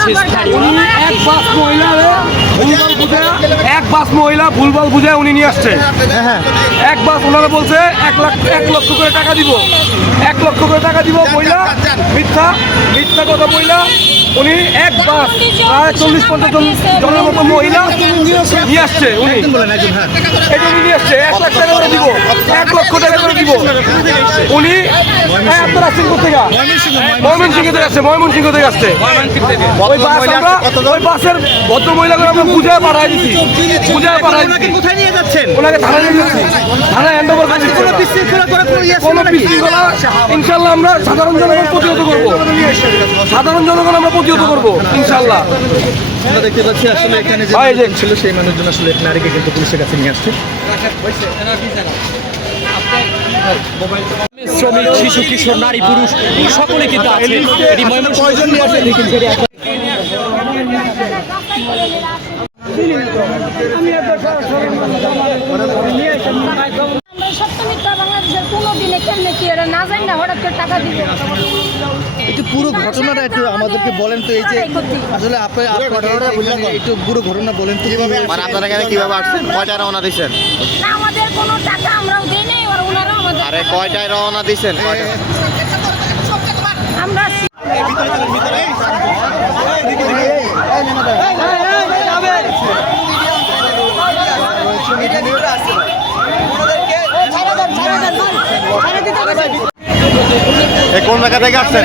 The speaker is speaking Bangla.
জানিয়েছে স্থানীয়রা। এক বাস মহিলা ভুলভাল বুঝে উনি নিয়ে আসছে। এক বাস ওনারা বলছে 1 লক্ষ করে টাকা দিব, 1 লক্ষ করে টাকা দিব মহিলা, মিথ্যা মিথ্যা কথা মহিলা। উনি এক বাস প্রায় 40-50 জনের মতো মহিলা নিয়ে আসছে। উনি এটা উনি নিয়ে আসছে 1 লাখ টাকা করে দিব, 1 লক্ষ টাকা করে দিব। উনি আপনার আসছেন কোথেকে? ময়মনসিংহ থেকে আসছে, ময়মনসিংহ থেকে আসছে। ওই বাসের ভদ্র মহিলাকে আমরা বুঝায় পাঠাই দিচ্ছি, বুঝায় পাঠাই দিচ্ছি। কোথায় নিয়ে যাচ্ছেন? ওনাকে থানায় নিয়ে যাচ্ছি, থানায় হ্যান্ড ওভার করে দিচ্ছি। কোনো বিশৃঙ্খলা ইনশাল্লাহ আমরা সাধারণ জনগণ প্রতিহত করবো, সাধারণ জনগণ আমরা প্রতিহত করবো ইনশাল্লাহ। আমরা দেখতে পাচ্ছি আসলে এখানে যে ছিল সেই মানুষজন আসলে নারীকে কিন্তু পুলিশের কাছে নিয়ে আসছে। শ্রমিক, শিশু, কিশোর, নারী, পুরুষ সকলে কিন্তু আছে। এটি ময়মনসিংহ নিয়ে আসে দেখেন। সপ্তমিকটা বাংলাদেশের কোনো দিনে কেমনে কি এরা না জানি না হঠাৎ করে টাকা দিবে। একটু পুরো ঘটনাটা একটু আমাদেরকে বলেন তো। এই যে আসলে একটু পুরো ঘটনা বলেন তো। মানে আপনারা এখানে কিভাবে আসছেন? কয়টায় রওনা দিচ্ছেন? না আমাদের কোনো টাকা আমরাও দেই নাই আর ওনারাও আমাদের আরে কয়টায় রওনা দিচ্ছেন? আমরা কোন জায়গা থেকে আসছেন?